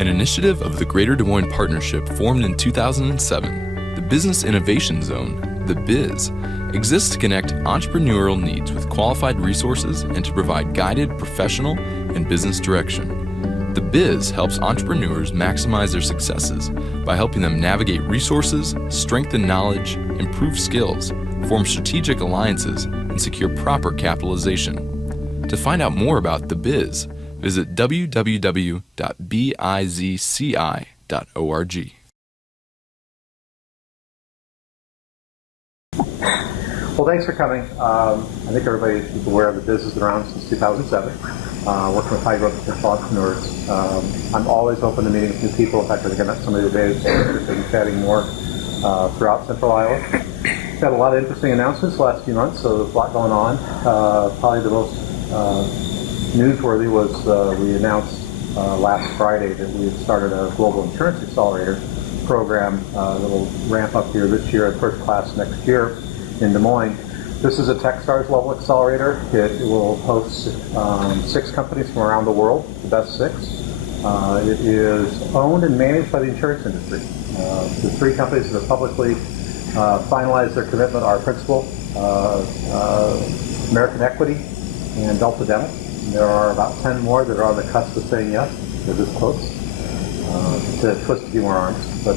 An initiative of the Greater Des Moines Partnership formed in 2007, the Business Innovation Zone, the BIZ, exists to connect entrepreneurial needs with qualified resources and to provide guided professional and business direction. The BIZ helps entrepreneurs maximize their successes by helping them navigate resources, strengthen knowledge, improve skills, form strategic alliances, and secure proper capitalization. To find out more about the BIZ, visit www.bizci.org. Well, thanks for coming. I think everybody is aware of the BIZ has been around since 2007, working with high-growth potential entrepreneurs. I'm always open to meeting with new people. In fact, I think I met somebody today who's interested in chatting more throughout Central Iowa. We've had a lot of interesting announcements the last few months, so there's a lot going on. Probably the most newsworthy was we announced last Friday that we had started a Global Insurance Accelerator program that will ramp up here this year and first class next year in Des Moines. This is a Techstars level accelerator. It will host 6 companies from around the world, the best 6. It is owned and managed by the insurance industry. The 3 companies that have publicly finalized their commitment are Principal, American Equity, and Delta Dental. There are about 10 more that are on the cusp of saying yes. They're this close to twist a few more arms. But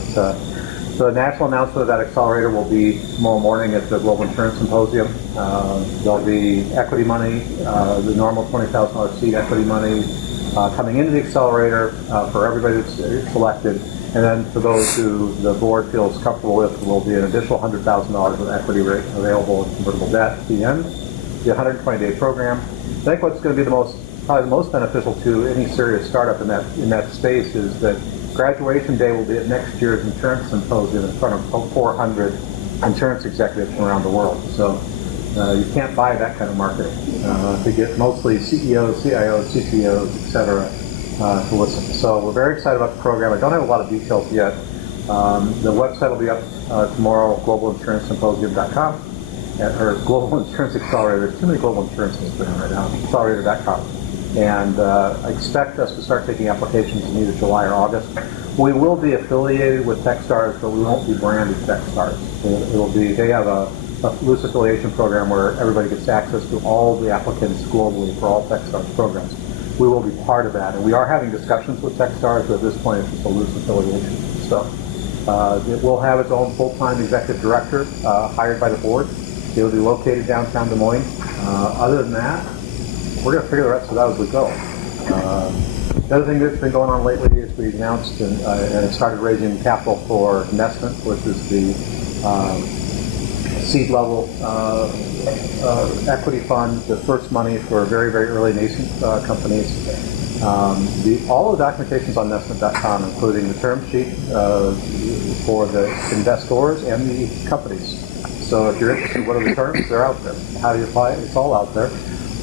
the national announcement of that accelerator will be tomorrow morning at the Global Insurance Symposium. There'll be equity money, the normal $20,000 seed equity money coming into the accelerator for everybody that's selected. And then for those who the board feels comfortable with, there will be an additional $100,000 of equity rate available in convertible debt at the end. The 120-day program. I think what's going to be probably the most beneficial to any serious startup in that space is that graduation day will be at next year's insurance symposium in front of 400 insurance executives from around the world. So you can't buy that kind of marketing. To get mostly CEOs, CIOs, CTOs, etc. To listen. So we're very excited about the program. I don't have a lot of details yet. The website will be up tomorrow, globalinsurancesymposium.com. Or Global Insurance Accelerator. There's too many global insurances going on right now. Accelerator.com. And I expect us to start taking applications in either July or August. We will be affiliated with Techstars, but we won't be branded Techstars. They have a loose affiliation program where everybody gets access to all the applicants globally for all Techstars programs. We will be part of that, and we are having discussions with Techstars, but at this point it's just a loose affiliation. So it will have its own full-time executive director hired by the board. It will be located downtown Des Moines. Other than that, we're going to figure the rest of that as we go. The other thing that's been going on lately is we announced and started raising capital for Investment, which is the seed level equity fund, the first money for very, very early nascent companies. All of the documentation is on Investment.com, including the term sheet for the investors and the companies. So if you're interested, what are the terms? They're out there. How do you apply it? It's all out there.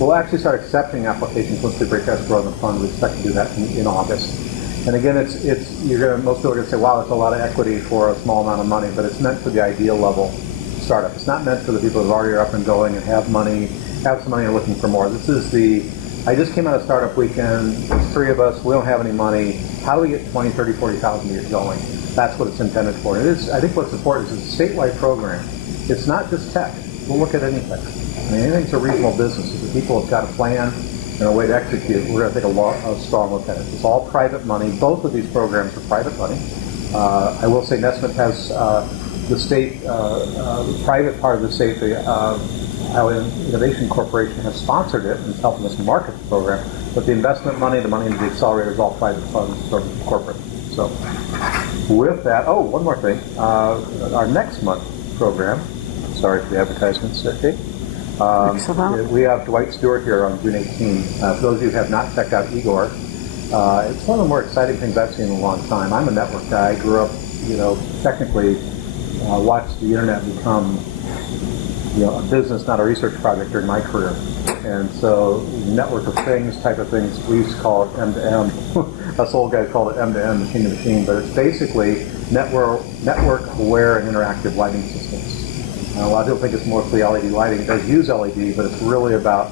We'll actually start accepting applications once we break escrow on the fund. We expect to do that in August. And again, most people are going to say, wow, that's a lot of equity for a small amount of money, but it's meant for the ideal level startup. It's not meant for the people that already are up and going and have some money and are looking for more. I just came out of startup weekend. There's 3 of us. We don't have any money. How do we get 20, 30, 40,000 to get going? That's what it's intended for. I think what's important is it's a statewide program. It's not just tech. We'll look at anything. I mean, anything's a reasonable business. If the people have got a plan and a way to execute, we're going to take a strong look at it. It's all private money. Both of these programs are private money. I will say Nesmith has the state, the private part of the state, the Iowa Innovation Corporation has sponsored it and is helping us market the program. But the investment money, the money into the accelerator is all private funds from corporate. So with that, one more thing. Our next month program, sorry for the advertisements, Kate. We have Dwight Stewart here on June 18. For those of you who have not checked out Igor, it's one of the more exciting things I've seen in a long time. I'm a network guy. I grew up, technically watched the internet become, a business, not a research project during my career. And so network of things type of things, we used to call it M2M. Us old guys called it M2M, machine to machine, but it's basically network-aware and interactive lighting systems. A lot of people think it's mostly LED lighting. It does use LED, but it's really about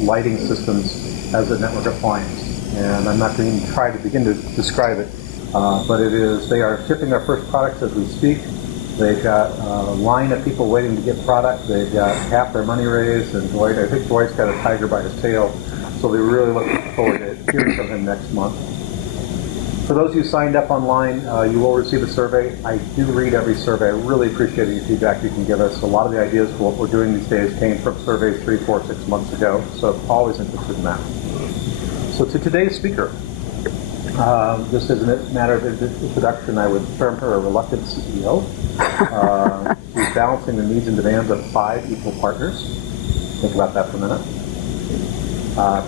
lighting systems as a network appliance. and I'm not going to even try to begin to describe it, but they are shipping their first products as we speak. They've got a line of people waiting to get product. They've got half their money raised, and I think Dwight's got a tiger by his tail, so they're really looking forward to hearing from him next month. For those of you signed up online, you will receive a survey. I do read every survey. I really appreciate any feedback you can give us. A lot of the ideas for what we're doing these days came from surveys 3, 4, 6 months ago, so always interested in that. So to today's speaker, just as a matter of introduction, I would term her a reluctant CEO. She's balancing the needs and demands of 5 equal partners. Think about that for a minute.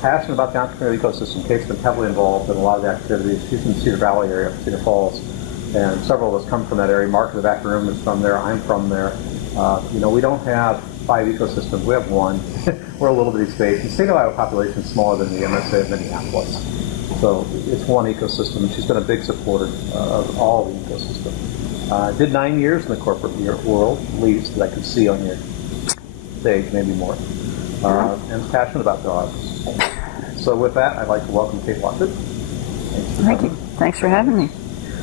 Passionate about the entrepreneurial ecosystem. Kate's been heavily involved in a lot of the activities. She's in the Cedar Valley area, Cedar Falls, and several of us come from that area. Mark in the back room is from there. I'm from there. We don't have 5 ecosystems. We have one. We're a little bitty state. The state of Iowa population is smaller than the MSA of Minneapolis. So it's one ecosystem, and she's been a big supporter of all the ecosystem. Did 9 years in the corporate world, least that I could see on your stage, maybe more. And is passionate about dogs. So with that, I'd like to welcome Kate Washut. Thank you. Thanks for having me.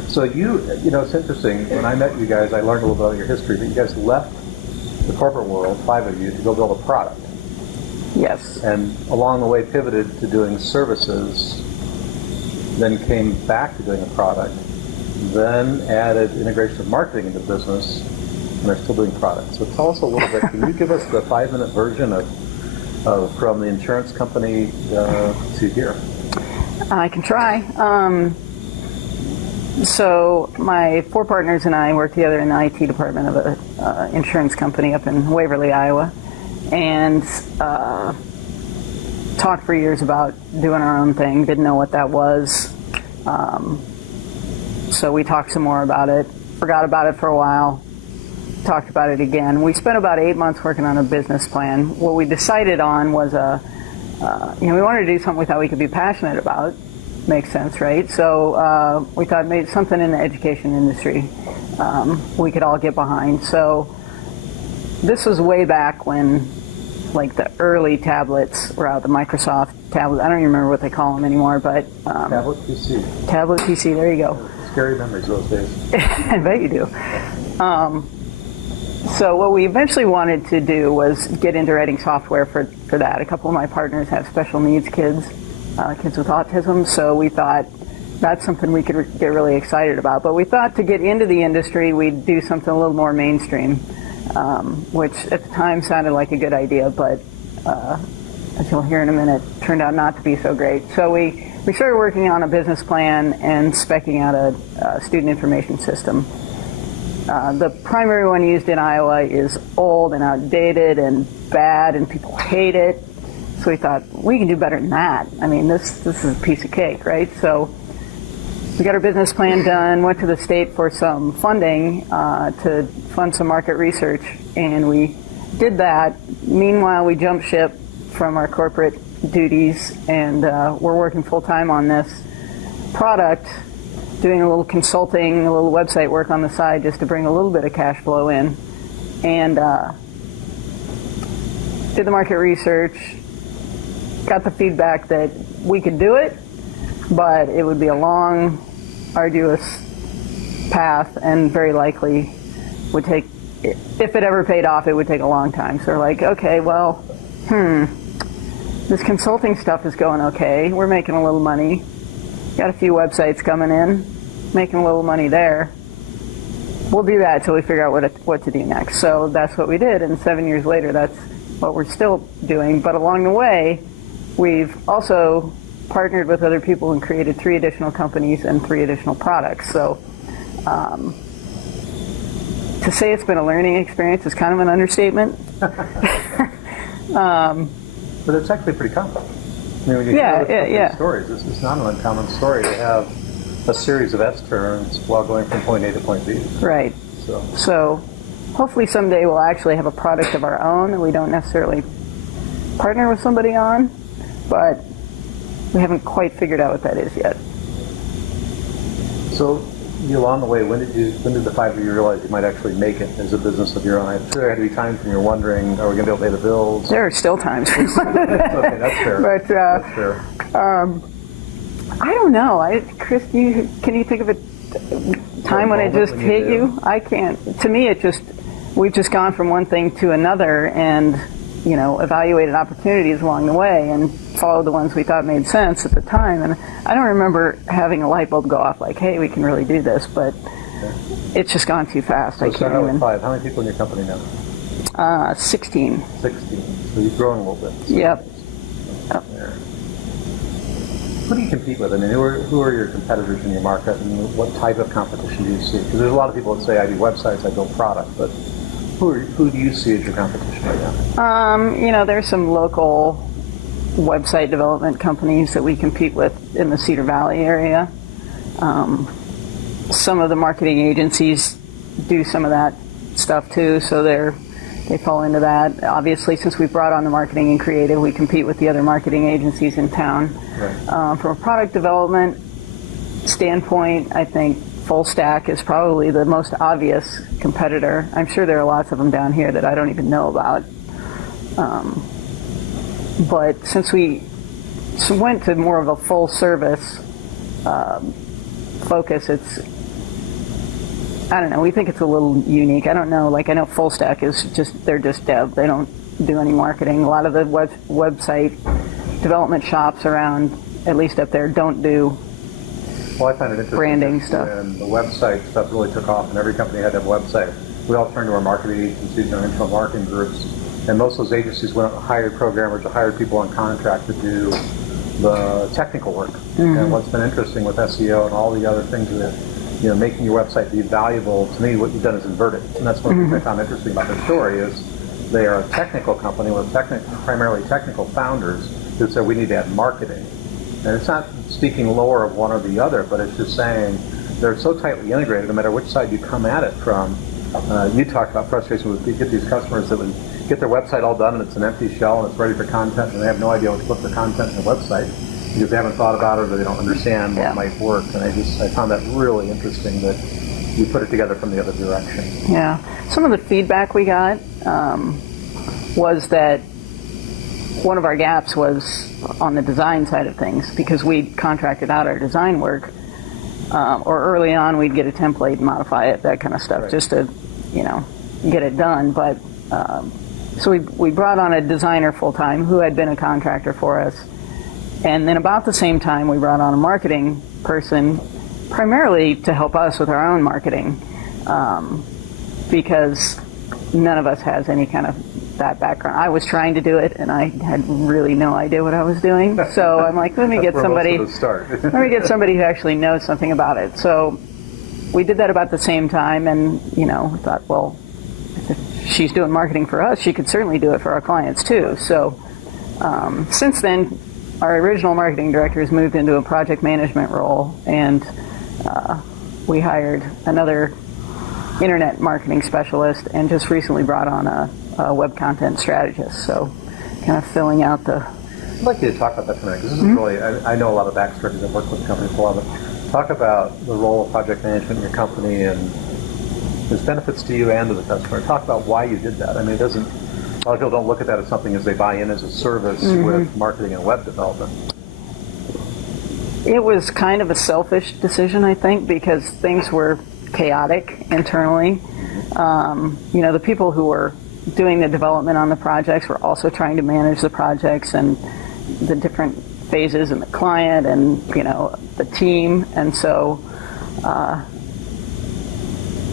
So it's interesting. When I met you guys, I learned a little bit about your history, but you guys left the corporate world, 5 of you, to go build a product. Yes. And along the way pivoted to doing services, then came back to doing a product, then added integration of marketing into business, and are still doing products. So tell us a little bit. Can you give us the 5-minute version of from the insurance company to here? I can try. So my 4 partners and I work together in the IT department of an insurance company up in Waverly, Iowa, and talked for years about doing our own thing. Didn't know what that was. So we talked some more about it. Forgot about it for a while. Talked about it again. We spent about 8 months working on a business plan. What we decided on was we wanted to do something we thought we could be passionate about. Makes sense, right? So we thought maybe something in the education industry we could all get behind. So this was way back when, like, the early tablets were out, the Microsoft tablets. I don't even remember what they call them anymore, but Tablet PC. Tablet PC. There you go. Scary memories those days. I bet you do. So what we eventually wanted to do was get into writing software for that. A couple of my partners have special needs kids, kids with autism, so we thought that's something we could get really excited about. But we thought to get into the industry, we'd do something a little more mainstream, which at the time sounded like a good idea, but as you'll hear in a minute, turned out not to be so great. So we started working on a business plan and speccing out a student information system. The primary one used in Iowa is old and outdated and bad, and people hate it. So we thought, we can do better than that. I mean, this is a piece of cake, right? So we got our business plan done, went to the state for some funding to fund some market research, and we did that. Meanwhile, we jumped ship from our corporate duties, and we're working full-time on this product, doing a little consulting, a little website work on the side just to bring a little bit of cash flow in. And did the market research, got the feedback that we could do it, but it would be a long, arduous path and very likely would take, if it ever paid off, it would take a long time. So we're like, okay, well, this consulting stuff is going okay. We're making a little money. Got a few websites coming in, making a little money there. We'll do that until we figure out what to do next. So that's what we did, and 7 years later, that's what we're still doing. But along the way, we've also partnered with other people and created 3 additional companies and 3 additional products. So to say it's been a learning experience is kind of an understatement. But it's actually pretty common. I mean, when you hear stories, it's not an uncommon story to have a series of S-turns while going from point A to point B. Right. So hopefully someday we'll actually have a product of our own that we don't necessarily partner with somebody on, but we haven't quite figured out what that is yet. So along the way, when did the 5 of you realize you might actually make it as a business of your own? I'm sure there had to be times when you're wondering, are we going to be able to pay the bills? There are still times. Okay, that's fair. But, that's fair. I don't know. Chris, can you think of a time when it just hit you? I can't. To me, we've just gone from one thing to another, and evaluated opportunities along the way and followed the ones we thought made sense at the time. And I don't remember having a light bulb go off like, hey, we can really do this, but it's just gone too fast. So I can't even. 5. How many people in your company now? 16. 16. So you've grown a little bit. Yep. Who do you compete with? I mean, who are your competitors in your market, and what type of competition do you see? Because there's a lot of people that say, I do websites, I build product, but who do you see as your competition right now? There's some local website development companies that we compete with in the Cedar Valley area. Some of the marketing agencies do some of that stuff too, so they fall into that. Obviously, since we brought on the marketing and creative, we compete with the other marketing agencies in town. Right. From a product development standpoint, I think Full Stack is probably the most obvious competitor. I'm sure there are lots of them down here that I don't even know about. But since we went to more of a full service focus, I don't know, we think it's a little unique. I don't know, I know Full Stack is they're just dev. They don't do any marketing. A lot of the website development shops around, at least up there, don't do Well, I find it interesting branding stuff. When the website stuff really took off and every company had to have a website, we all turned to our marketing agencies and our internal marketing groups, and most of those agencies went out and hired programmers or hired people on contract to do the technical work. Mm-hmm. And what's been interesting with SEO and all the other things that, making your website be valuable, to me, what you've done is invert it. And that's what I found interesting about their story is they are a technical company with primarily technical founders who said we need to add marketing. And it's not speaking lower of one or the other, but it's just saying they're so tightly integrated no matter which side you come at it from. You talked about frustration with get these customers that would get their website all done and it's an empty shell and it's ready for content and they have no idea what to put for content in the website because they haven't thought about it or they don't understand what might work. And I found that really interesting that you put it together from the other direction. Yeah. Some of the feedback we got was that one of our gaps was on the design side of things because we contracted out our design work, or early on we'd get a template and modify it, that kind of stuff, right, just to, get it done. But so we brought on a designer full-time who had been a contractor for us. And then about the same time, we brought on a marketing person, primarily to help us with our own marketing, because none of us has any kind of that background. I was trying to do it, and I had really no idea what I was doing. So I'm like, let me get somebody. Let me get somebody who actually knows something about it. So we did that about the same time, and thought, well, if she's doing marketing for us, she could certainly do it for our clients too. So since then, our original marketing director has moved into a project management role, and we hired another internet marketing specialist and just recently brought on a web content strategist. So kind of filling out the... I'd like you to talk about that for a minute, because this is really, I know a lot of backstory because I've worked with companies for a while, but talk about the role of project management in your company and its benefits to you and to the customer. Talk about why you did that. I mean, a lot of people don't look at that as something as they buy in as a service with marketing and web development. It was kind of a selfish decision, I think, because things were chaotic internally. The people who were doing the development on the projects were also trying to manage the projects and the different phases and the client and, the team. And so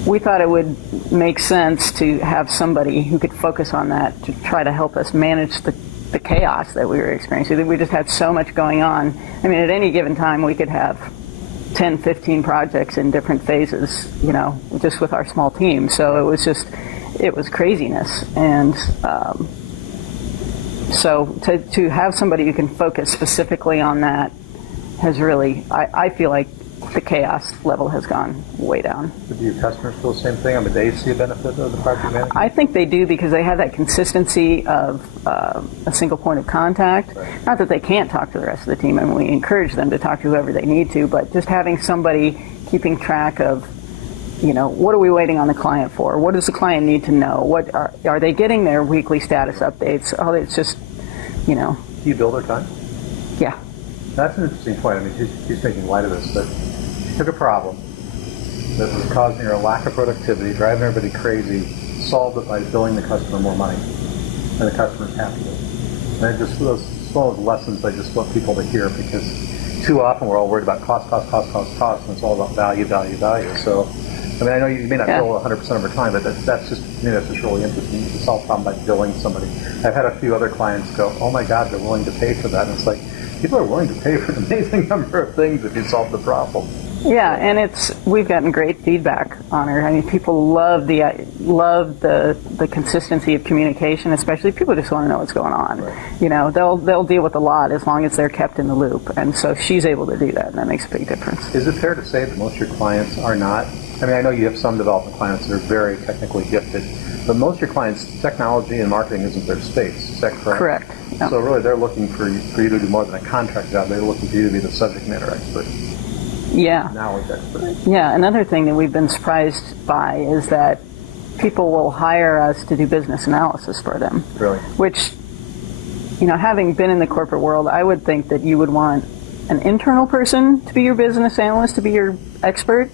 we thought it would make sense to have somebody who could focus on that to try to help us manage the chaos that we were experiencing. We just had so much going on. I mean, at any given time, we could have 10, 15 projects in different phases, just with our small team. So it was craziness. And so to have somebody who can focus specifically on that has really, I feel like the chaos level has gone way down. Do your customers feel the same thing? I mean, they see a benefit of the project management? I think they do because they have that consistency of a single point of contact. Right. Not that they can't talk to the rest of the team, and we encourage them to talk to whoever they need to, but just having somebody keeping track of, what are we waiting on the client for? What does the client need to know? What are they getting their weekly status updates? Oh, it's just, Do you build their time? Yeah. That's an interesting point. I mean, she's making light of this, but she took a problem that was causing her a lack of productivity, driving everybody crazy, solved it by billing the customer more money, and the customer's happy with it. And it just those one of those lessons I just want people to hear, because too often we're all worried about cost, and it's all about value. So, I mean, I know you may not bill 100% of the time, but that's just really interesting. You can solve a problem by billing somebody. I've had a few other clients go, oh my God, they're willing to pay for that. And it's like, people are willing to pay for an amazing number of things if you solve the problem. Yeah, and we've gotten great feedback on her. I mean, people love the consistency of communication, especially people just want to know what's going on. Right. You know, they'll deal with a lot as long as they're kept in the loop, and so she's able to do that, and that makes a big difference. Is it fair to say that most of your clients are not? I mean, I know you have some development clients that are very technically gifted, but most of your clients, technology and marketing isn't their space. Is that correct? Correct. Yeah. So really, they're looking for you to do more than a contract job. They're looking for you to be the subject matter expert. Yeah. Knowledge expert. Yeah, another thing that we've been surprised by is that people will hire us to do business analysis for them. Really? Which, you know, having been in the corporate world, I would think that you would want an internal person to be your business analyst, to be your expert.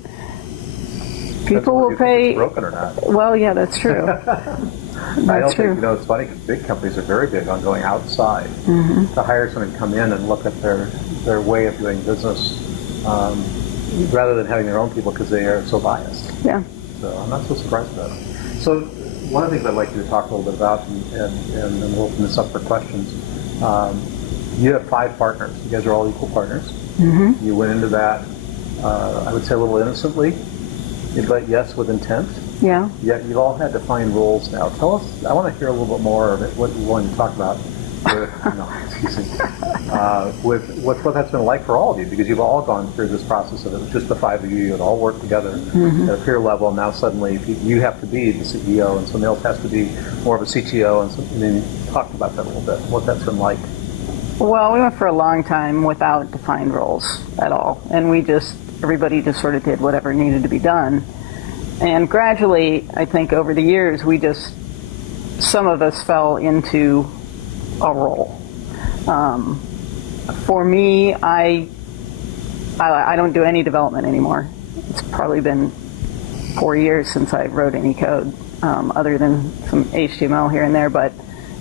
People will pay. It's broken or not? Well, yeah, that's true. I don't think, you know, it's funny because big companies are very big on going outside to hire someone to come in and look at their way of doing business, rather than having their own people because they are so biased. Yeah. So I'm not so surprised about it. So one of the things I'd like you to talk a little bit about, and then we'll open this up for questions. You have 5 partners. You guys are all equal partners. Mm-hmm. You went into that, I would say, a little innocently, but yes, with intent. Yeah. Yet you've all had defined roles now. Tell us, I want to hear a little bit more of it, what you want to talk about with what that's been like for all of you, because you've all gone through this process of it was just the 5 of you. You had all worked together at a peer level, and now suddenly you have to be the CEO, and somebody else has to be more of a CTO, and then talk about that a little bit, what that's been like. Well, we went for a long time without defined roles at all, and everybody just sort of did whatever needed to be done. And gradually, I think over the years, some of us fell into a role. For me, I don't do any development anymore. It's probably been 4 years since I wrote any code, other than some HTML here and there. But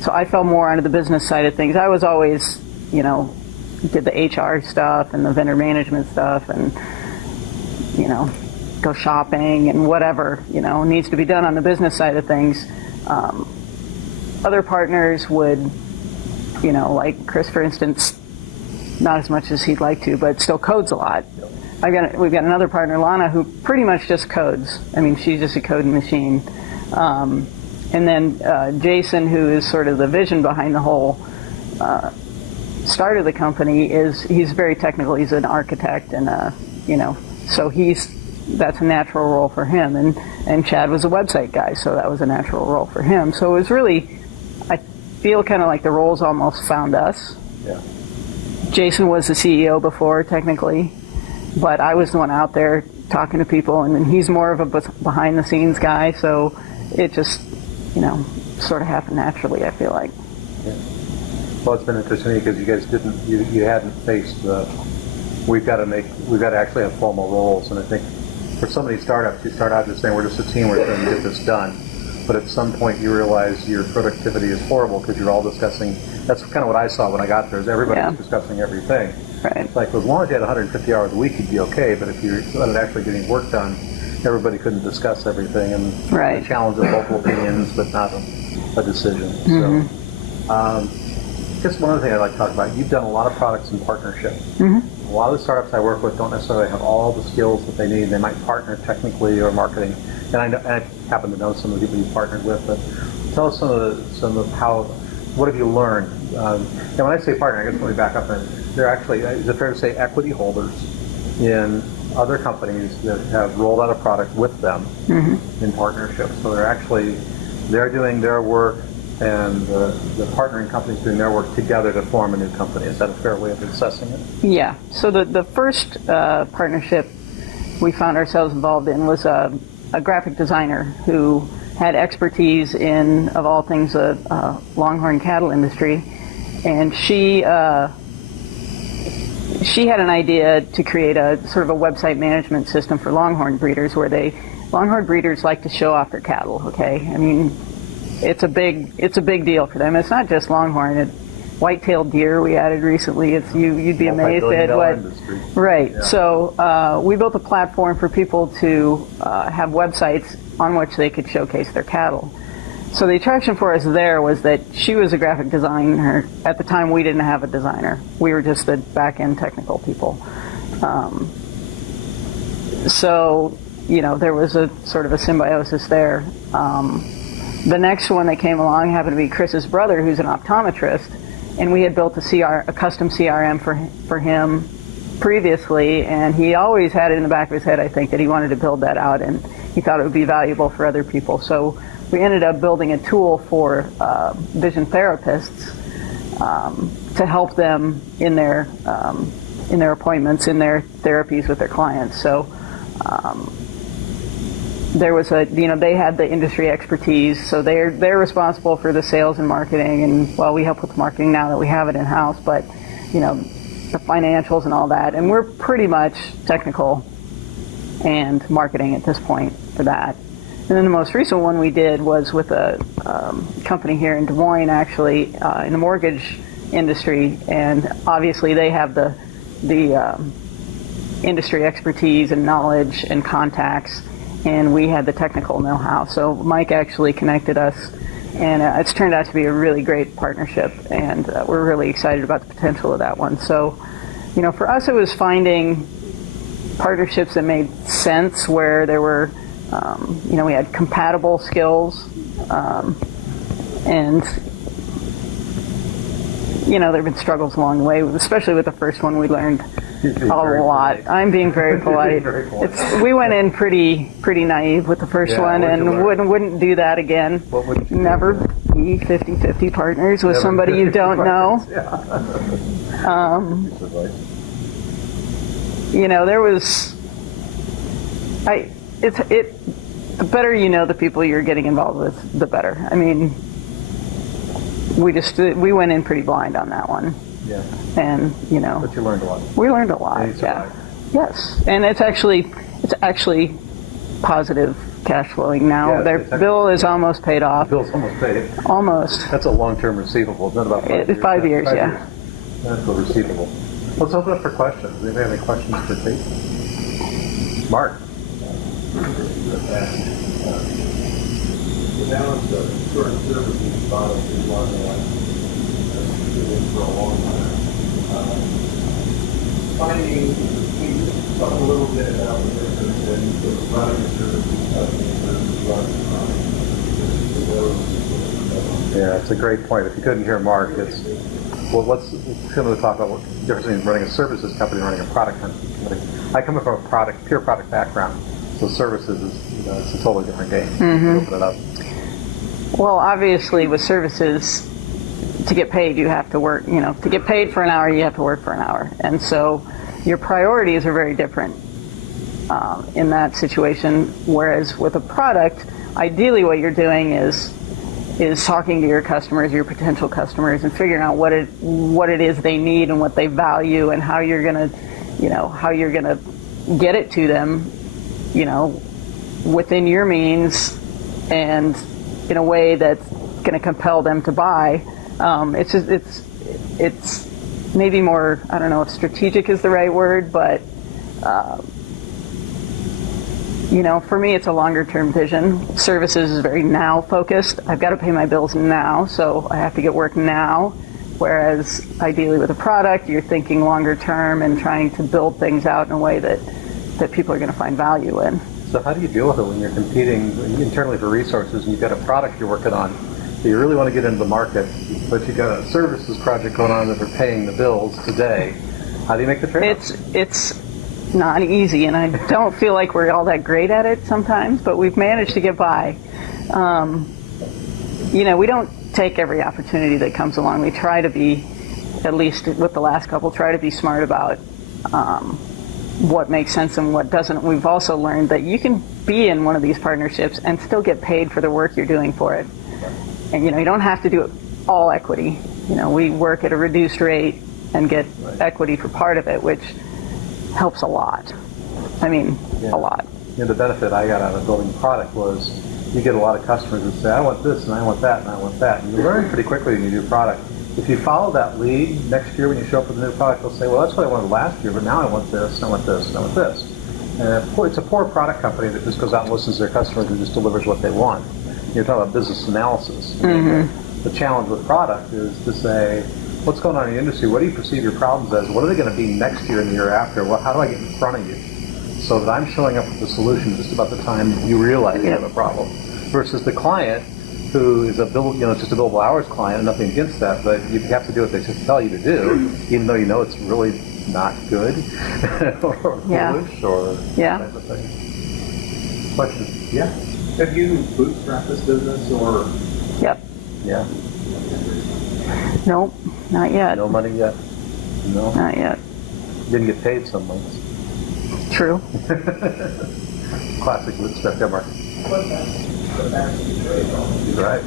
so I fell more onto the business side of things. I was always, you know, did the HR stuff and the vendor management stuff, and you know, go shopping and whatever, you know, needs to be done on the business side of things. Other partners would, you know, like Chris, for instance, not as much as he'd like to, but still codes a lot. We've got another partner, Lana, who pretty much just codes. I mean, she's just a coding machine. And then Jason, who is sort of the vision behind the whole start of the company, he's very technical. He's an architect, and you know, so that's a natural role for him. And Chad was a website guy, so that was a natural role for him. So it was really, I feel kind of like the roles almost found us. Yeah. Jason was the CEO before, technically, but I was the one out there talking to people, and then he's more of a behind-the-scenes guy, so it just, you know, sort of happened naturally, I feel like. Yeah. Well, it's been interesting because you guys you hadn't faced we've got to actually have formal roles, and I think for so many startups, you start out just saying we're just a team, we're going to get this done. But at some point you realize your productivity is horrible because you're all discussing. That's kind of what I saw when I got there, is everybody was discussing everything. Right. It's like, as long as you had 150 hours a week, you'd be okay, but if you started actually getting work done, everybody couldn't discuss everything, and the challenge of multiple opinions, but not a decision. So, just one other thing I'd like to talk about, you've done a lot of products in partnership. A lot of the startups I work with don't necessarily have all the skills that they need. They might partner technically or marketing, and I happen to know some of the people you've partnered with. But tell us some of how, what have you learned? And when I say partner, I guess let me back up. They're actually, is it fair to say, equity holders in other companies that have rolled out a product with them in partnership. So they're doing their work, and the partnering companies doing their work together to form a new company. Is that a fair way of assessing it? Yeah. So the first partnership we found ourselves involved in was a graphic designer who had expertise in, of all things, the longhorn cattle industry, and she she had an idea to create a sort of a website management system for Longhorn breeders, where Longhorn breeders like to show off their cattle. Okay, I mean, it's a big deal for them. It's not just Longhorn. White-tailed deer we added recently. You'd be amazed at what. Industry. Right. Yeah. So we built a platform for people to have websites on which they could showcase their cattle. So the attraction for us there was that she was a graphic designer. At the time, we didn't have a designer. We were just the back-end technical people. So, there was a sort of a symbiosis there. The next one that came along happened to be Chris's brother, who's an optometrist, and we had built a custom CRM for him previously, and he always had it in the back of his head, I think, that he wanted to build that out, and he thought it would be valuable for other people. So we ended up building a tool for vision therapists to help them in their appointments, in their therapies with their clients. So there was they had the industry expertise, so they're responsible for the sales and marketing, and we help with the marketing now that we have it in house, but the financials and all that, and we're pretty much technical and marketing at this point for that. And then the most recent one we did was with a company here in Des Moines, actually, in the mortgage industry, and obviously they have the industry expertise and knowledge and contacts, and we had the technical know-how. So Mike actually connected us, and it's turned out to be a really great partnership, and we're really excited about the potential of that one. So, for us it was finding partnerships that made sense, where there were, we had compatible skills, and there have been struggles along the way, especially with the first one. We learned a lot. Polite. I'm being very polite. Very polite. We went in pretty naive with the first one, and wouldn't do that again. What would you Never do? be 50-50 partners with somebody you don't know. There was, the better you know the people you're getting involved with, the better. I mean, we went in pretty blind on that one. Yeah. And, But you learned a lot. we learned a lot. And you Yeah. survived. Yes. And it's actually positive cash flowing now. Yeah, Their it's bill is almost paid off. Bill's almost paid. Almost. That's a long-term receivable. It's not about 5 years. 5 years, Five yeah. years. That's a receivable. Let's open up for questions. Do you have any questions for Tate? Mark. The balance of current services model is one that I've been in for a long time. Finding, we talk a little bit about the difference in the running services, Yeah, it's a great point. If you couldn't hear Mark, let's similarly talk about what the difference between running a services company and running a product company. I come from a pure product background, so services is it's a totally different game. Open it up. Well, obviously with services, to get paid you have to work, to get paid for an hour you have to work for an hour. And so your priorities are very different in that situation. Whereas with a product, ideally what you're doing is talking to your customers, your potential customers, and figuring out what it is they need and what they value, and how you're gonna get it to them, within your means and in a way that's going to compel them to buy. It's maybe more, I don't know if strategic is the right word, but for me it's a longer term vision. Services is very now focused. I've got to pay my bills now, so I have to get work now. Whereas ideally with a product, you're thinking longer term and trying to build things out in a way that people are going to find value in. So how do you deal with it when you're competing internally for resources and you've got a product you're working on that you really want to get into the market, but you've got a services project going on that are paying the bills today? How do you make the trade-off? It's not easy, and I don't feel like we're all that great at it sometimes, but we've managed to get by. We don't take every opportunity that comes along. We try to be, at least with the last couple, try to be smart about what makes sense and what doesn't. We've also learned that you can be in one of these partnerships and still get paid for the work you're doing for it. And you don't have to do it all equity. We work at a reduced rate and get equity for part of it, which helps a lot. I mean, a lot. You know, the benefit I got out of building a product was you get a lot of customers that say, I want this, and I want that, and I want that. And you learn pretty quickly when you do product. If you follow that lead, next year when you show up with a new product, they'll say, well, that's what I wanted last year, but now I want this, and I want this, and I want this. And it's a poor product company that just goes out and listens to their customers and just delivers what they want. You're talking about business analysis. Mm-hmm. The challenge with product is to say, what's going on in the industry? What do you perceive your problems as? What are they going to be next year and the year after? How do I get in front of you so that I'm showing up with the solution just about the time you realize you have a problem? Versus the client who is just a billable hours client, and nothing against that, but you have to do what they tell you to do, even though you know it's really not good or foolish or type of thing. Question? Yeah. Have you bootstrapped this business or? Yep. Yeah. Nope, not yet. No money yet? No? Not yet. Didn't get paid some months. True. Classic bootstrap market. Right.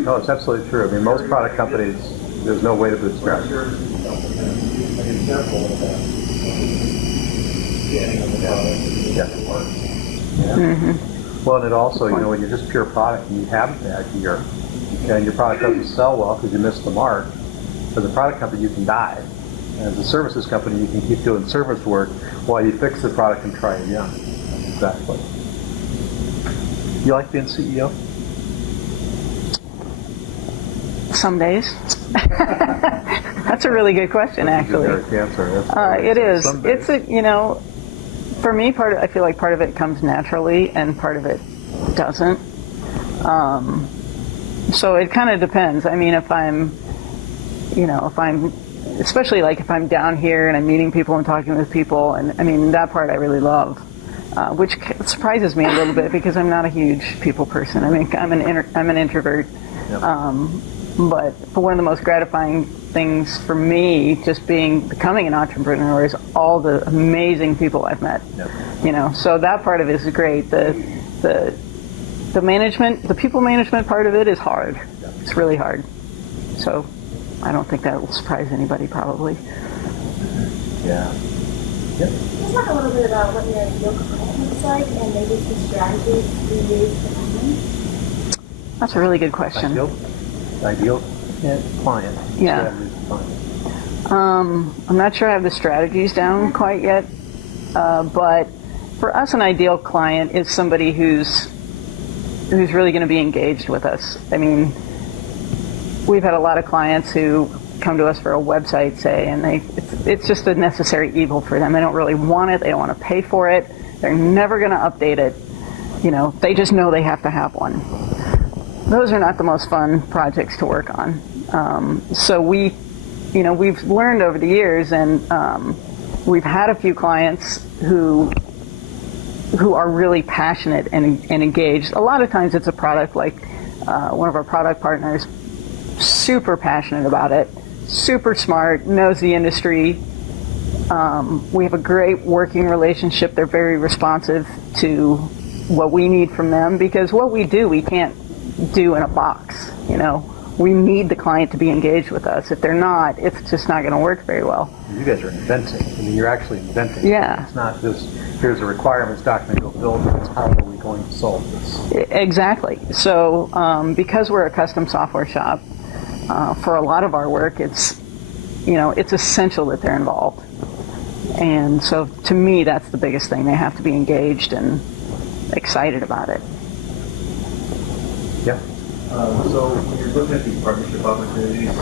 No, it's absolutely true. I mean, most product companies, there's no way to bootstrap. Yeah. Mm-hmm. Well, and it also, when you're just pure product and you have a bad year, and your product doesn't sell well because you missed the mark, as a product company, you can die. As a services company, you can keep doing service work while you fix the product and try again. Exactly. You like being CEO? Some days. That's a really good question, actually. It is. It's for me, I feel like part of it comes naturally and part of it doesn't. So it kind of depends. I mean, if I'm especially like if I'm down here and I'm meeting people and talking with people, and I mean, that part I really love. Which surprises me a little bit because I'm not a huge people person. I mean, I'm an introvert. Yep. But one of the most gratifying things for me, just becoming an entrepreneur, is all the amazing people I've met. Yep. So that part of it is great. The management, the people management part of it is hard. Yep. It's really hard. So I don't think that will surprise anybody, probably. Yeah. Yep. Can you talk a little bit about what your ideal client looks like and maybe some strategies you use to find them? That's a really good question. Ideal client. Yeah. I'm not sure I have the strategies down quite yet, but for us, an ideal client is somebody who's really going to be engaged with us. I mean, we've had a lot of clients who come to us for a website, say, and it's just a necessary evil for them. They don't really want it. They don't want to pay for it. They're never going to update it. They just know they have to have one. Those are not the most fun projects to work on. So we've learned over the years, and we've had a few clients who are really passionate and engaged. A lot of times it's a product like one of our product partners, super passionate about it, super smart, knows the industry. We have a great working relationship. They're very responsive to what we need from them, because what we do, we can't do in a box. We need the client to be engaged with us. If they're not, it's just not going to work very well. You guys are inventing. I mean, you're actually inventing. Yeah. It's not just, here's a requirements document, go build it. It's how are we going to solve this? Exactly. So because we're a custom software shop, for a lot of our work, it's essential that they're involved. And so to me, that's the biggest thing. They have to be engaged and excited about it. Yeah. So when you're looking at these partnership opportunities,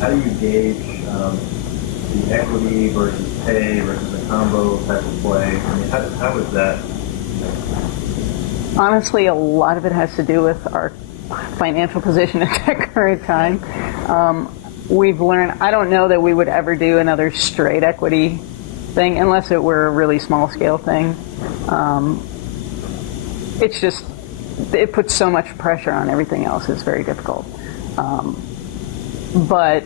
how do you gauge the equity versus pay versus a combo type of play? I mean, how is that? Honestly, a lot of it has to do with our financial position at that current time. We've learned, I don't know that we would ever do another straight equity thing unless it were a really small scale thing. It's just, it puts so much pressure on everything else. It's very difficult. But,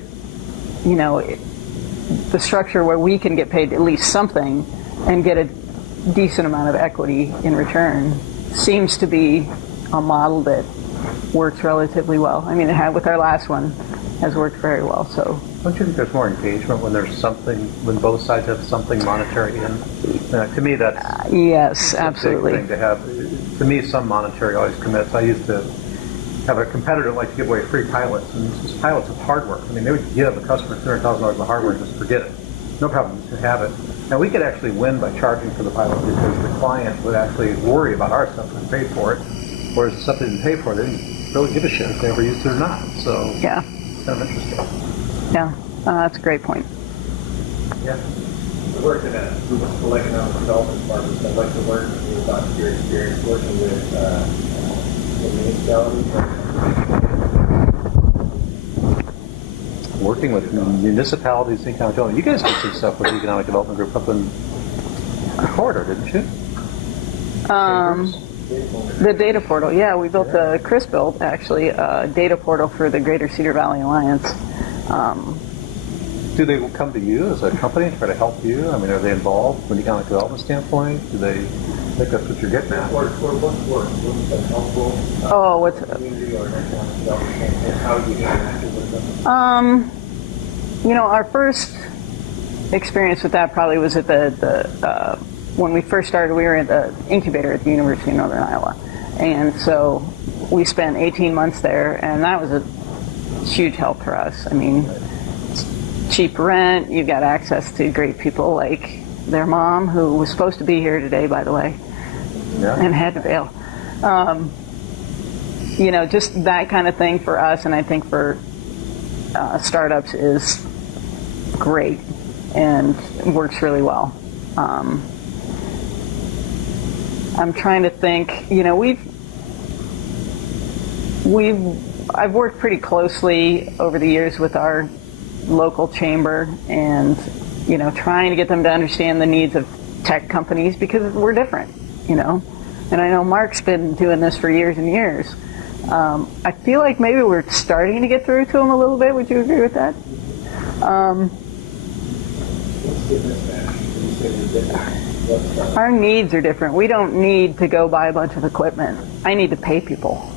the structure where we can get paid at least something and get a decent amount of equity in return seems to be a model that works relatively well. I mean, it had with our last one, has worked very well. So Don't you think there's more engagement when there's something, when both sides have something monetary in? To me, that's yes, a absolutely. big thing to have. To me, some monetary always commits. I used to have a competitor like to give away free pilots, and these pilots with hardware. I mean, they would give a customer $200,000 of hardware and just forget it. No problem, just have it. And we could actually win by charging for the pilot because the client would actually worry about our stuff and pay for it, whereas the stuff they didn't pay for, they didn't really give a shit if they ever used it or not. So Yeah, it's kind of interesting. yeah, that's a great point. Yeah. I worked in a municipal economic development department, so I'd like to learn from you about your experience working with municipalities. Working with municipalities and economic development. You guys did some stuff with the economic development group up in the corridor, didn't you? The data portal, yeah, we built Chris built actually a data portal for the Greater Cedar Valley Alliance. Do they come to you as a company and try to help you? I mean, are they involved from an economic development standpoint? Do they think that's what you're getting at? Or what's been helpful? Oh, what's Community or economic development, and how you interacted with them? Our first experience with that probably was at the when we first started. We were at the incubator at the University of Northern Iowa, and so we spent 18 months there, and that was a huge help for us. I mean, cheap rent, you've got access to great people like their mom, who was supposed to be here today, by the way, and had to bail. Just that kind of thing for us, and I think for startups is great and works really well. I'm trying to think, I've worked pretty closely over the years with our local chamber and, trying to get them to understand the needs of tech companies because we're different, and I know Mark's been doing this for years and years. I feel like maybe we're starting to get through to him a little bit. Would you agree with that? Our needs are different. We don't need to go buy a bunch of equipment. I need to pay people.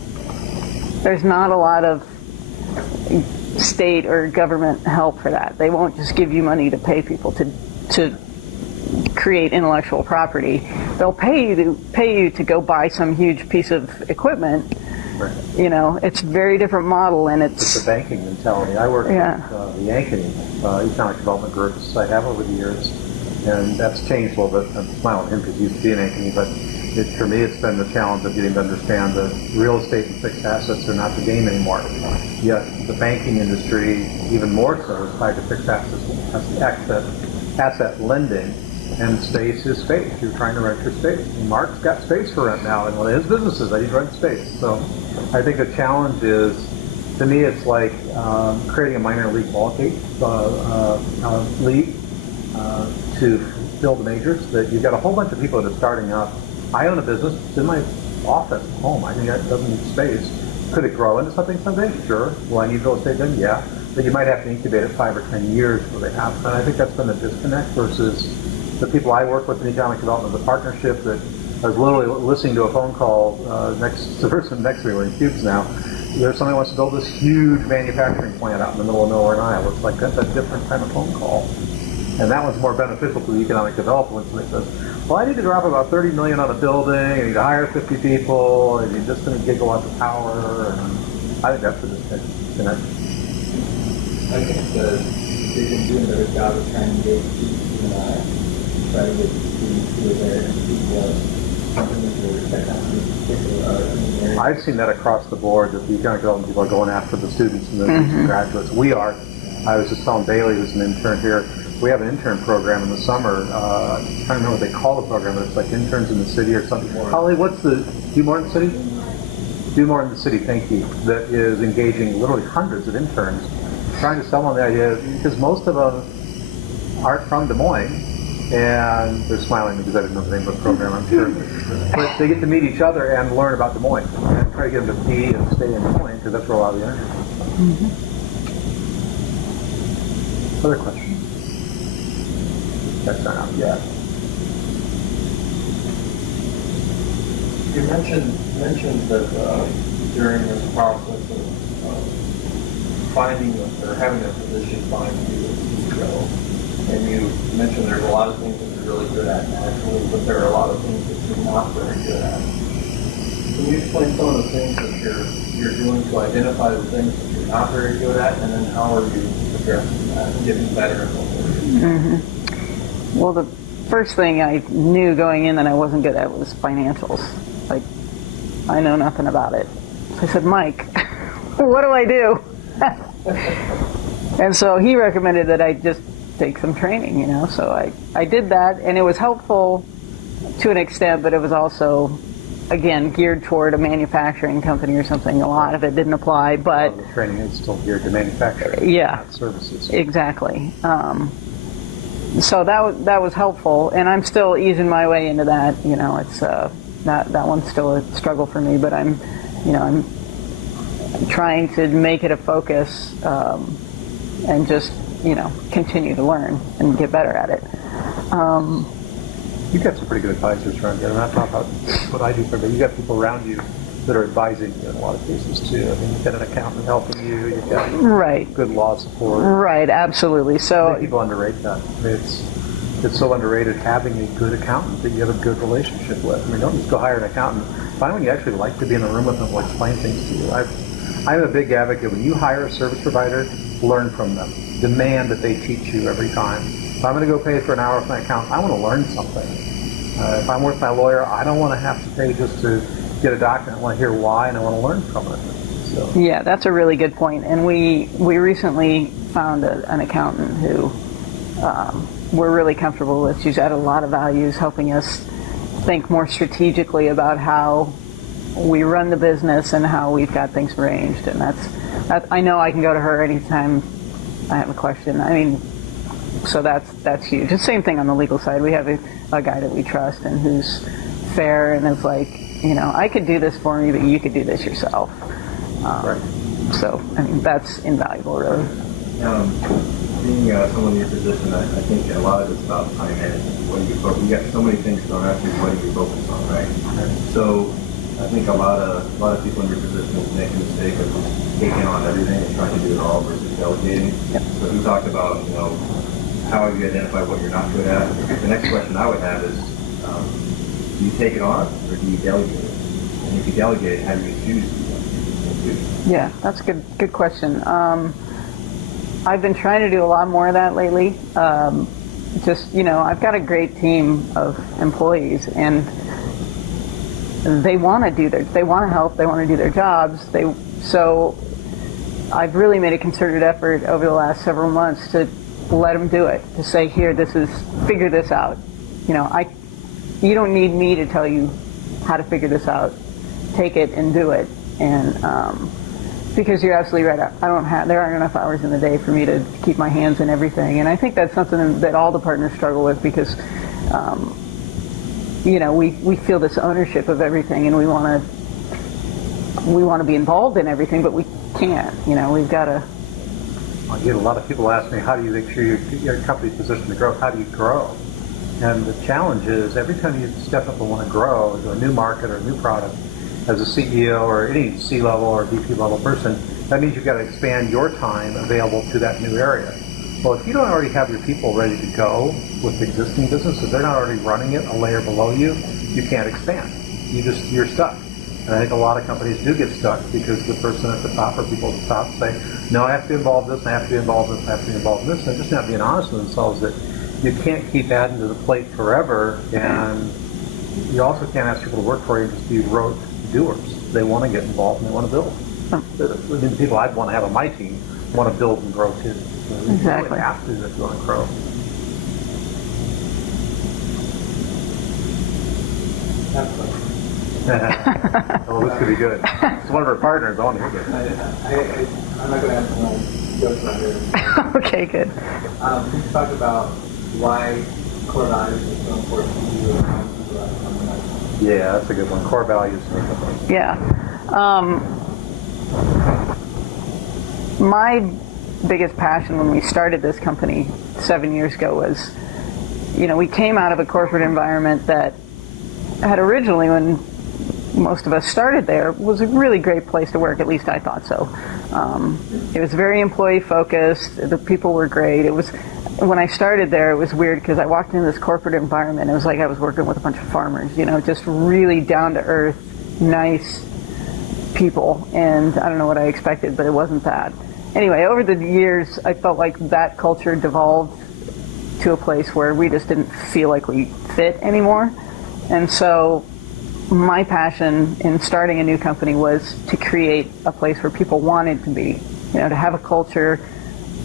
There's not a lot of state or government help for that. They won't just give you money to pay people to create intellectual property. They'll pay you to go buy some huge piece of equipment. Right. It's a very different model, and It's the banking mentality. I work with the Yankee economic development groups I have over the years, and that's changed a little bit. I'm smiling at him because he used to be an Yankee, but for me it's been the challenge of getting to understand that real estate and fixed assets are not the game anymore. Yet the banking industry, even more so, is tied to fixed asset lending. And space is space. You're trying to rent your space. And Mark's got space for rent now in one of his businesses. I need to rent space. So I think the challenge is, to me, it's like creating a minor league league to fill the majors. That you've got a whole bunch of people that are starting up. I own a business. It's in my office at home. I think that doesn't need space. Could it grow into something someday? Sure. Will I need real estate then? Yeah. But you might have to incubate it 5 or 10 years before they happen. And I think that's been the disconnect versus the people I work with in economic development, the partnership, that I was literally listening to a phone call next to me, we're in Cubes now. There's somebody who wants to build this huge manufacturing plant out in the middle of nowhere in Iowa. It's like, that's a different kind of phone call. And that one's more beneficial to the economic development when somebody says, well, I need to drop about $30 million on a building, I need to hire 50 people, and you're just going to gigawatts of power, and I think that's the disconnect. I think they've been doing a better job of trying to engage people try to get students who are there and people companies or technology in particular engineering. I've seen that across the board, that the economic development people are going after the students and the graduates. We are. I was just telling Bailey, who's an intern here, we have an intern program in the summer. I'm trying to remember what they call the program, but it's like interns in the city or something. Holly, what's the, Do More in the City? Do More in the City, thank you. That is engaging literally hundreds of interns, trying to sell them the idea, because most of them aren't from Des Moines, and they're smiling because I didn't know the name of the program, I'm sure. But they get to meet each other and learn about Des Moines, and try to get them to be and stay in Des Moines, because that's where a lot of the energy comes from. Other questions? That's not out yet. You mentioned that during this process of finding or having a position find you as CEO, and you mentioned there's a lot of things that you're really good at naturally, but there are a lot of things that you're not very good at. Can you explain some of the things that you're doing to identify the things that you're not very good at, and then how are you addressing that and getting better at those areas? Well, the first thing I knew going in that I wasn't good at was financials. Like, I know nothing about it. So I said, Mike, what do I do? And so he recommended that I just take some training, So I did that, and it was helpful to an extent, but it was also, again, geared toward a manufacturing company or something. A lot of it didn't apply, but The training is still geared to manufacturing, not services. Exactly. So that was helpful, and I'm still easing my way into that. It's that one's still a struggle for me, but I'm trying to make it a focus and just continue to learn and get better at it. You've got some pretty good advisors around you. I'm not talking about what I do for you. You've got people around you that are advising you in a lot of cases too. I mean, you've got an accountant helping you. You've got good law support. Right, absolutely. So I think people underrate that. I mean, it's so underrated having a good accountant that you have a good relationship with. I mean, don't just go hire an accountant. Find one you actually like to be in the room with them, will explain things to you. I'm a big advocate. When you hire a service provider, learn from them. Demand that they teach you every time. If I'm going to go pay for an hour with my accountant, I want to learn something. If I'm with my lawyer, I don't want to have to pay just to get a document. I want to hear why, and I want to learn from it. So. Yeah, that's a really good point. And we recently found an accountant who we're really comfortable with. She's added a lot of values, helping us think more strategically about how we run the business and how we've got things arranged. And that I know I can go to her anytime I have a question. I mean, so that's huge. The same thing on the legal side. We have a guy that we trust and who's fair and is like, I could do this for me, but you could do this yourself. Right. So, I mean, that's invaluable, really. Being someone in your position, I think a lot of it's about time management. What do you focus? You got so many things thrown at you. What do you focus on, right? So, I think a lot of people in your position make a mistake of just taking on everything and trying to do it all versus delegating. Yep. So, we talked about, how you identify what you're not good at. The next question I would have is, do you take it on or do you delegate it? And if you delegate, how do you choose to delegate? Yeah, that's a good question. I've been trying to do a lot more of that lately. I've got a great team of employees, and they want to they want to help, they want to do their jobs. So I've really made a concerted effort over the last several months to let them do it, to say, here, figure this out. You don't need me to tell you how to figure this out. Take it and do it. And because you're absolutely right, there aren't enough hours in the day for me to keep my hands in everything. And I think that's something that all the partners struggle with because, we feel this ownership of everything, and we want to be involved in everything, but we can't. We've got to. I get a lot of people ask me, how do you make sure your company's positioned to grow? How do you grow? And the challenge is every time you step up and want to grow into a new market or a new product, as a CEO or any C-level or VP level person, that means you've got to expand your time available to that new area. Well, if you don't already have your people ready to go with existing businesses, they're not already running it a layer below you, you can't expand. You're stuck. And I think a lot of companies do get stuck because the person at the top or people at the top say, no, I have to be involved in this, I have to be involved in this, I have to be involved in this. And they're just not being honest with themselves that you can't keep adding to the plate forever, and you also can't ask people to work for you and just be rote doers. They want to get involved and they want to build. The people I'd want to have on my team want to build and grow too. So exactly. You really have to if you want to grow. Well, this could be good. It's one of our partners. I want to hear this. I'm not going to ask one jokes around here. Okay, good. Can you talk about why core values are so important to you and how you Yeah, that's a good one. Core values. Yeah. My biggest passion when we started this company 7 years ago was, we came out of a corporate environment that had originally, when most of us started there, was a really great place to work. At least I thought so. It was very employee focused. The people were great. It was, when I started there, it was weird because I walked into this corporate environment. It was like I was working with a bunch of farmers, just really down to earth, nice people. And I don't know what I expected, but it wasn't that. Anyway, over the years, I felt like that culture devolved to a place where we just didn't feel like we fit anymore. And so my passion in starting a new company was to create a place where people wanted to be, to have a culture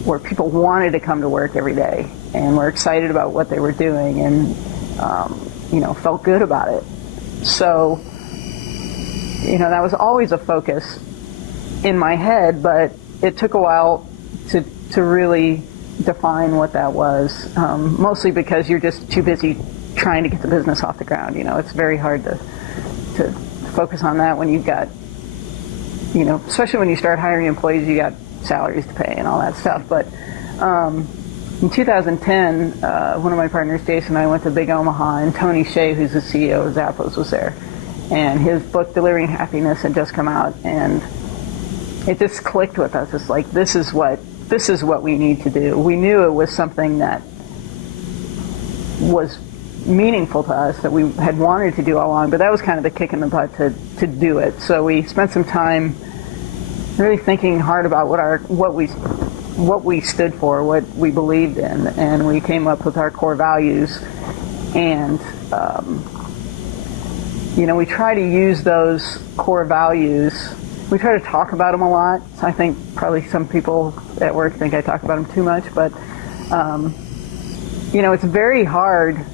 where people wanted to come to work every day and were excited about what they were doing and, felt good about it. So, that was always a focus in my head, but it took a while to really define what that was, mostly because you're just too busy trying to get the business off the ground. It's very hard to focus on that when you've got, especially when you start hiring employees, you got salaries to pay and all that stuff. But in 2010, one of my partners, Jason, and I went to Big Omaha, and Tony Hsieh, who's the CEO of Zappos, was there. And his book, Delivering Happiness, had just come out, and it just clicked with us. It's like, this is what we need to do. We knew it was something that was meaningful to us, that we had wanted to do all along, but that was kind of the kick in the butt to do it. So we spent some time really thinking hard about what we stood for, what we believed in, and we came up with our core values. And we try to use those core values. We try to talk about them a lot. So I think probably some people at work think I talk about them too much, but it's very hard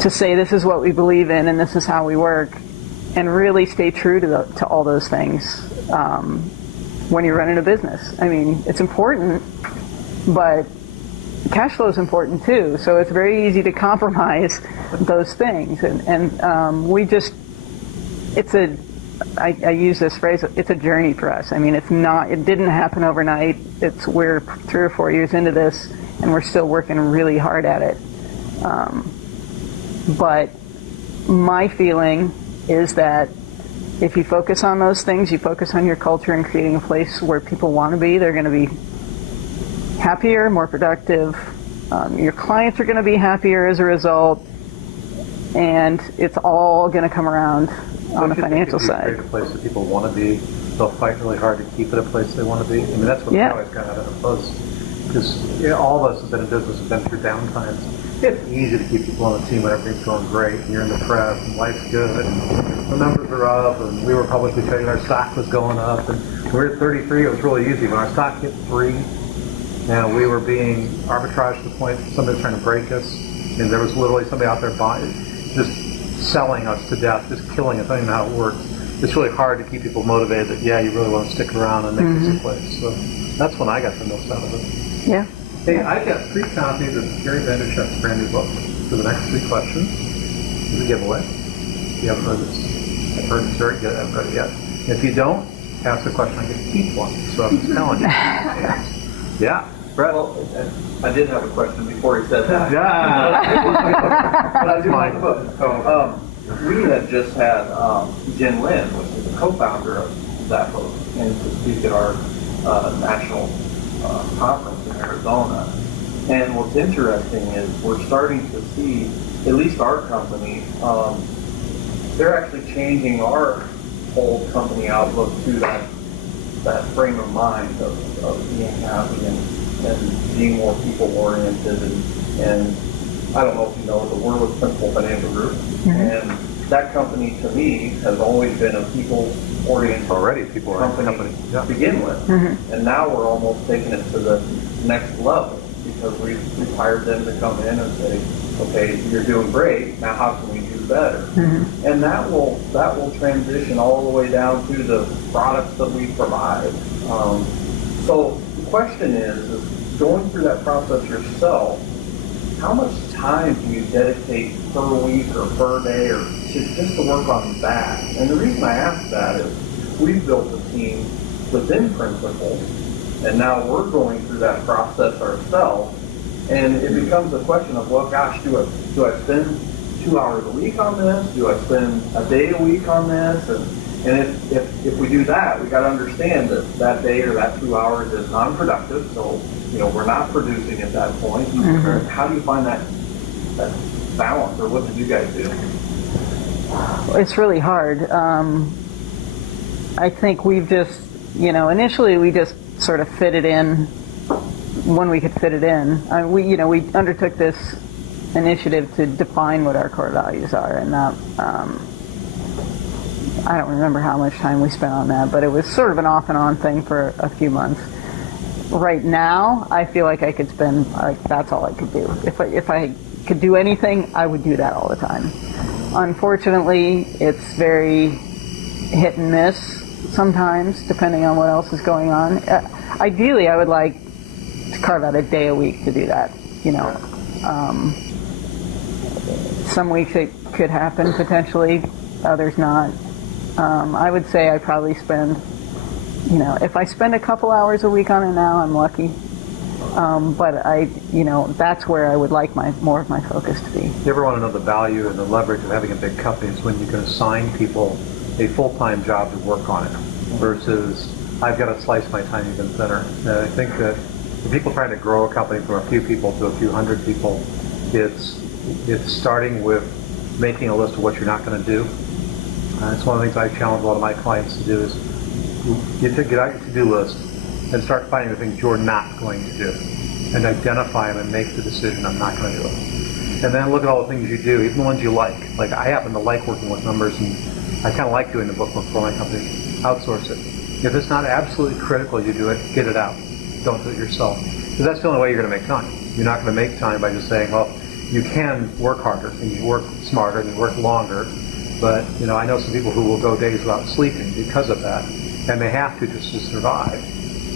to say this is what we believe in and this is how we work, and really stay true to all those things when you're running a business. I mean, it's important, but cash flow is important too. So it's very easy to compromise those things, and I use this phrase, it's a journey for us. I mean, it didn't happen overnight. We're 3 or 4 years into this, and we're still working really hard at it. But my feeling is that if you focus on those things, you focus on your culture and creating a place where people want to be, they're going to be happier, more productive. Your clients are going to be happier as a result, and it's all going to come around on the financial side. Create a place that people want to be. They'll fight really hard to keep it a place they want to be. I mean, that's what we always got out of the buzz. Because all of us have been in business, have been through downtimes. It's easy to keep people on the team when everything's going great, and you're in the press, and life's good, and the numbers are up, and we were publicly trading, our stock was going up, and we were at 33, it was really easy. When our stock hit 3, we were being arbitraged to the point somebody was trying to break us, and there was literally somebody out there buying, just selling us to death, just killing us. I don't even know how it works. It's really hard to keep people motivated that, you really want to stick around and make this a place. So that's when I got the most out of it. Yeah. Hey, I got 3 copies of Gary Vaynerchuk's brand new book. For the next 3 questions is a giveaway. You haven't heard this. I've heard it's very good. I haven't read it yet. If you don't, ask the question, I get to keep one. So I'm just telling you. Yeah. Brett? Well, I did have a question before he said that. Yeah. But I do like the book. We had just had Jen Lin, which is the co-founder of Zappos, and to speak at our national conference in Arizona. And what's interesting is we're starting to see, at least our company, they're actually changing our whole company outlook to that frame of mind of being happy and being more people-oriented. And I don't know if you know the Washut Principal Financial Group. And that company, to me, has always been a people-oriented company to begin with. And now we're almost taking it to the next level because we've hired them to come in and say, okay, you're doing great, now how can we do better? And that will transition all the way down to the products that we provide. So the question is going through that process yourself, how much time do you dedicate per week or per day or just to work on that? And the reason I ask that is we've built a team within Principal, and now we're going through that process ourselves. And it becomes a question of, well, gosh, do I spend 2 hours a week on this? Do I spend a day a week on this? And if we do that, we got to understand that that day or that 2 hours is non-productive. So, we're not producing at that point. Mm-hmm. How do you find that balance, or what did you guys do? It's really hard. I think we've just, initially we just sort of fit it in when we could fit it in. We undertook this initiative to define what our core values are, and that, I don't remember how much time we spent on that, but it was sort of an off and on thing for a few months. Right now, I feel like I could spend, that's all I could do. If I could do anything, I would do that all the time. Unfortunately, it's very hit and miss sometimes, depending on what else is going on. Ideally, I would like to carve out a day a week to do that. Some weeks it could happen potentially, others not. I would say I probably spend, if I spend a couple hours a week on it now, I'm lucky. But that's where I would like more of my focus to be. You ever want to know the value and the leverage of having a big company is when you can assign people a full-time job to work on it versus I've got to slice my time even thinner. And I think that for people trying to grow a company from a few people to a few hundred people, it's starting with making a list of what you're not going to do. It's one of the things I challenge a lot of my clients to do is get out your to-do list and start finding the things you're not going to do and identify them and make the decision, I'm not going to do it. And then look at all the things you do, even the ones you like. Like I happen to like working with numbers, and I kind of like doing the bookwork for my company. Outsource it. If it's not absolutely critical you do it, get it out. Don't do it yourself. Because that's the only way you're going to make time. You're not going to make time by just saying, well, you can work harder and you work smarter and you work longer. But, I know some people who will go days without sleeping because of that, and they have to just to survive.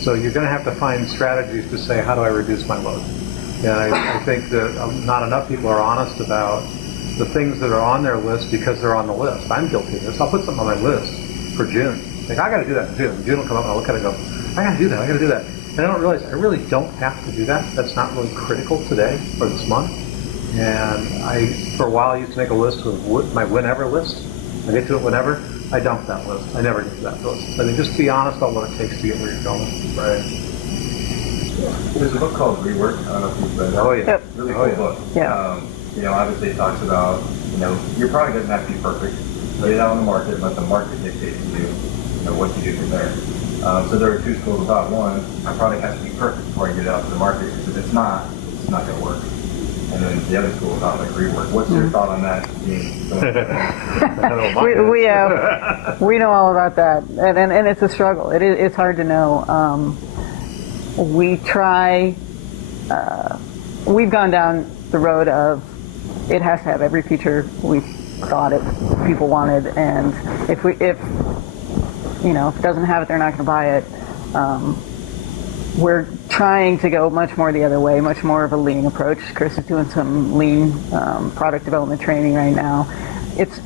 So you're going to have to find strategies to say, how do I reduce my load? And I think that not enough people are honest about the things that are on their list because they're on the list. I'm guilty of this. I'll put something on my list for June. Like, I got to do that in June. June will come up and I'll look at it and go, I got to do that. I got to do that. And I don't realize I really don't have to do that. That's not really critical today or this month. And for a while, I used to make a list with my whenever list. I get to it whenever. I dump that list. I never get to that list. I mean, just be honest about what it takes to get where you're going. Right. There's a book called Rework. I don't know if you've read that. Oh, yeah. Yep. Really cool book. Yeah. Obviously it talks about, your product doesn't have to be perfect. Lay it out on the market, let the market dictate to you, what you do from there. So there are two schools of thought. One, my product has to be perfect before I get it out to the market. Because if it's not going to work. And then the other school of thought, like rework. What's your thought on that? we know all about that, and it's a struggle. It's hard to know. We try. We've gone down the road of it has to have every feature we thought people wanted, and if it doesn't have it, they're not going to buy it. We're trying to go much more the other way, much more of a lean approach. Chris is doing some lean product development training right now. It's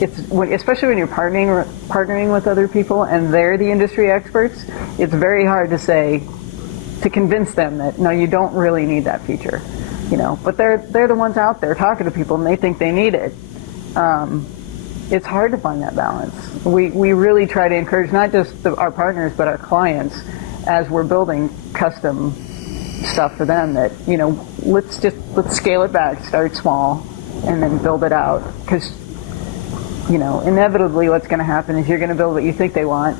especially when you're partnering with other people and they're the industry experts, it's very hard to convince them that no, you don't really need that feature, But they're the ones out there talking to people and they think they need it. It's hard to find that balance. We really try to encourage not just our partners but our clients as we're building custom stuff for them that, let's scale it back, start small, and then build it out. Because, inevitably what's going to happen is you're going to build what you think they want,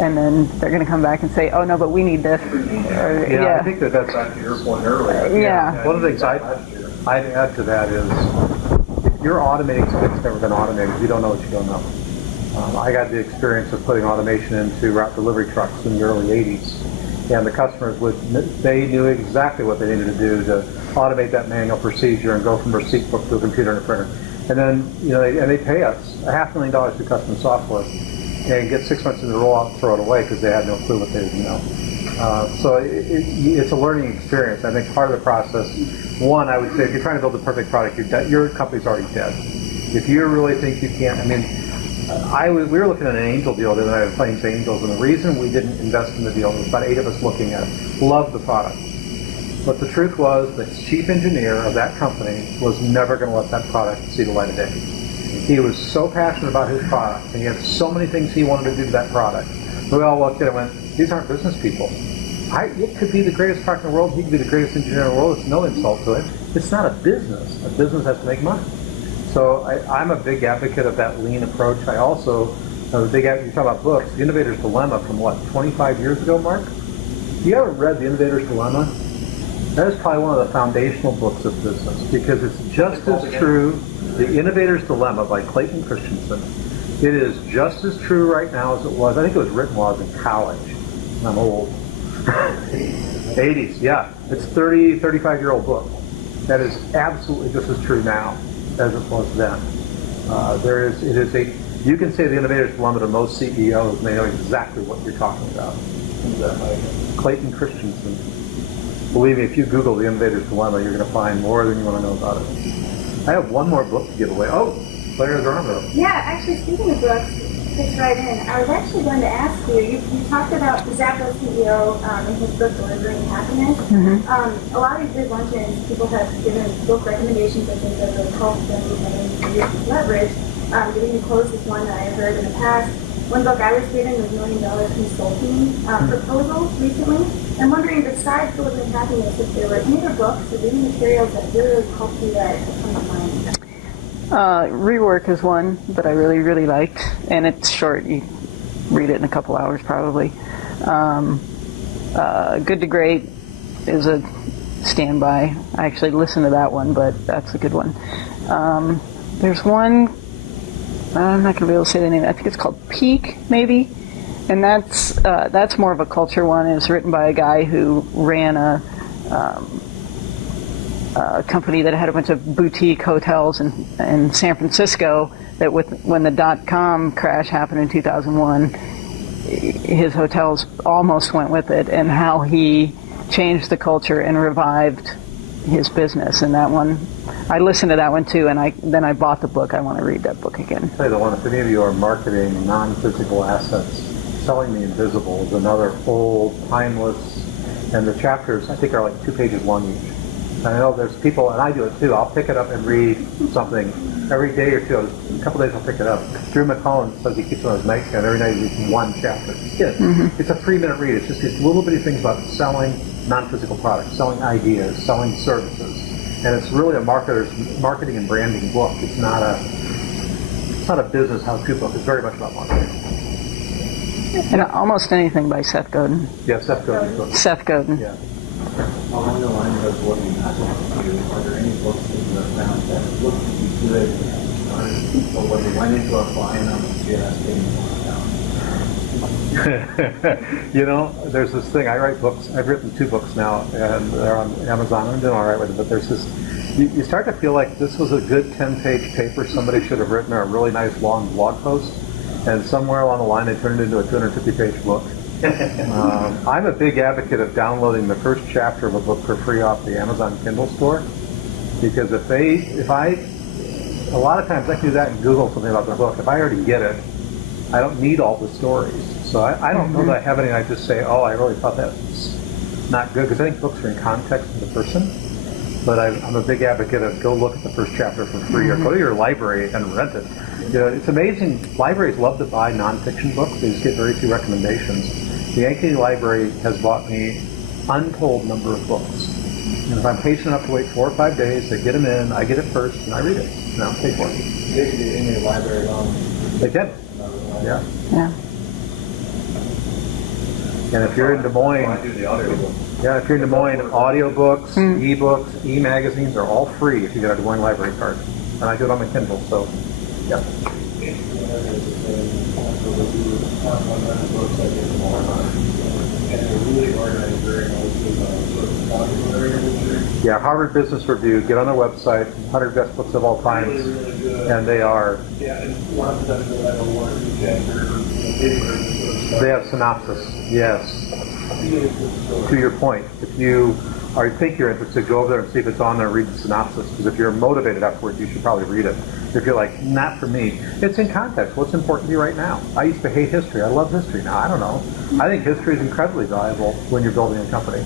and then they're going to come back and say, oh, no, but we need this. I think that's back to your point earlier. Yeah. One of the things I'd add to that is if you're automating something that's never been automated, you don't know what you don't know. I got the experience of putting automation into route delivery trucks in the early 80s. And the customers they knew exactly what they needed to do to automate that manual procedure and go from a receipt book to a computer and a printer. And then, they pay us $500,000 for custom software and get 6 months into the rollout and throw it away because they had no clue what they didn't know. So it's a learning experience. I think part of the process, one, I would say if you're trying to build a perfect product, your company's already dead. If you really think you can't, we were looking at an angel deal the other night, Plains Angels, and the reason we didn't invest in the deal was about 8 of us looking at it. Loved the product. But the truth was, the chief engineer of that company was never going to let that product see the light of day. He was so passionate about his product, and he had so many things he wanted to do to that product. We all looked at it and went, these aren't business people. It could be the greatest product in the world. He could be the greatest engineer in the world. It's no insult to it. It's not a business. A business has to make money. So I'm a big advocate of that lean approach. I also am a big advocate. You talk about books. The Innovator's Dilemma from, 25 years ago, Mark? You ever read The Innovator's Dilemma? That is probably one of the foundational books of business because it's just as true. The Innovator's Dilemma by Clayton Christensen. It is just as true right now as it was. I think it was written while I was in college. I'm old. 80s, yeah. It's 35-year-old book. That is absolutely just as true now as it was then. You can say the Innovator's Dilemma to most CEOs, and they know exactly what you're talking about. Clayton Christensen. Believe me, if you Google the Innovator's Dilemma, you're going to find more than you want to know about it. I have one more book to give away. Oh, Claire's arm up. Yeah, actually, speaking of books, fits right in. I was actually going to ask you talked about the Zappos CEO in his book, Delivering Happiness. Mm-hmm. A lot of these big luncheons, people have given book recommendations, I think, that really help them and leverage. Giving you close is one that I heard in the past. One book I was given was $1 Million Consulting proposal recently. I'm wondering, besides Delivering Happiness, if there were any other books or reading materials that really helped you that come to mind? Rework is one that I really, really liked, and it's short. You read it in a couple hours, probably. Good to Great is a standby. I actually listened to that one, but that's a good one. There's one, I'm not going to be able to say the name. I think it's called Peak, maybe, and that's more of a culture one. It's written by a guy who ran a company that had a bunch of boutique hotels in San Francisco. That when the .com crash happened in 2001, his hotels almost went with it, and how he changed the culture and revived his business. And that one, I listened to that one too, and then I bought the book. I want to read that book again. I'll tell you the one, if any of you are marketing non-physical assets, Selling the Invisible is another old, timeless, and the chapters, I think, are like 2 pages long each. And I know there's people, and I do it too, I'll pick it up and read something every day or two. A couple days I'll pick it up. Drew McClellan says he keeps it on his nightstand. Every night he reads one chapter. It's a 3-minute read. It's just these little bitty things about selling non-physical products, selling ideas, selling services. And it's really a marketing and branding book. It's not a business how-to book. It's very much about marketing. And almost anything by Seth Godin. Yeah, Seth Godin. Seth Godin. Yeah. Along the lines of what you not want to do, are there any books that you have found that look to be good, but when you went into applying them, just getting down? You know, there's this thing, I write books, I've written 2 books now, and they're on Amazon. I'm doing all right with it, but there's this, you start to feel like this was a good 10-page paper somebody should have written, or a really nice long blog post, and somewhere along the line they turned it into a 250-page book. I'm a big advocate of downloading the first chapter of a book for free off the Amazon Kindle store, because a lot of times I can do that and Google something about the book. If I already get it, I don't need all the stories. So I don't know that I have any. I just say, oh, I really thought that was not good, because I think books are in context of the person. But I'm a big advocate of go look at the first chapter for free, or go to your library and rent it. You know, it's amazing. Libraries love to buy nonfiction books. They just get very few recommendations. The Yankee Library has bought me untold number of books. And if I'm patient enough to wait 4 or 5 days, they get them in, I get it first, and I read it. And I don't pay for it. They can be in your library alone. They can. Yeah. Yeah. And if you're in Des Moines, I do the audiobook. yeah, if you're in Des Moines, audiobooks, e-books, e-magazines are all free if you get a Des Moines library card. And I do it on my Kindle, so, yeah. Yeah, Harvard Business Review, get on their website, 100 best books of all time, and they are. Yeah, and one of them will have a 1 or 2 chapter. They have synopsis, yes. To your point, if you think you're interested, go over there and see if it's on there, read the synopsis, because if you're motivated afterwards, you should probably read it. If you're like, not for me, it's in context. What's important to you right now? I used to hate history. I love history now. I don't know. I think history is incredibly valuable when you're building a company.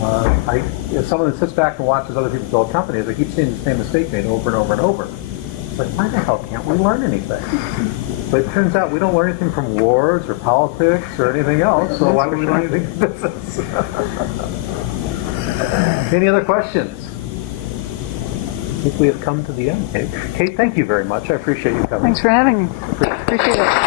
As someone that sits back and watches other people build companies, I keep seeing the same mistake made over and over and over. It's like, why the hell can't we learn anything? But it turns out we don't learn anything from wars or politics or anything else, so why would we learn anything from business? Any other questions? I think we have come to the end, Kate. Kate, thank you very much. I appreciate you coming. Thanks for having me. Appreciate it.